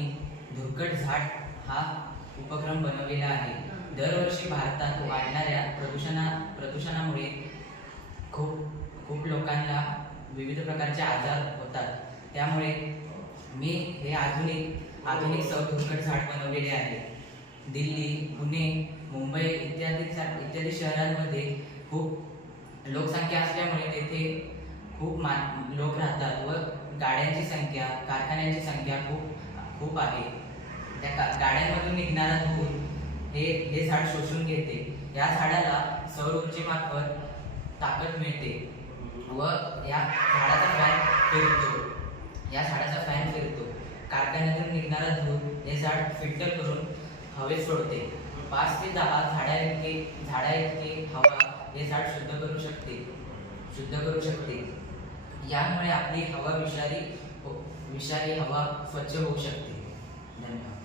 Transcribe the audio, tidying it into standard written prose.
आधुनिक धुरकट झाड हा उपक्रम बनवलेला आहे। दरवर्षी भारतात वाढणाऱ्या प्रदूषणामुळे खूप लोकांना विविध प्रकारचे आजार होतात। त्यामुळे मी हे आधुनिक सौर धुरकट झाड बनवलेले आहे। दिल्ली, पुणे, मुंबई इत्यादी शहरांमध्ये खूप लोकसंख्या असल्यामुळे तेथे खूप लोक राहतात व गाड्यांची संख्या, कारखान्यांची संख्या खूप आहे। त्या गाड्यांमधून निघणारा धूर हे झाड शोषून घेते। या झाडाला सौर ऊर्जेमार्फत ताकद मिळते व या झाडाचा फॅन फिरतो। कारखान्यातून निघणारा धूर हे झाड फिल्टर करून हवेत सोडते। 5 ते 10 झाडाइतके हवा हे झाड शुद्ध करू शकते। यामुळे आपली हवा विषारी हवा स्वच्छ होऊ शकते। धन्यवाद।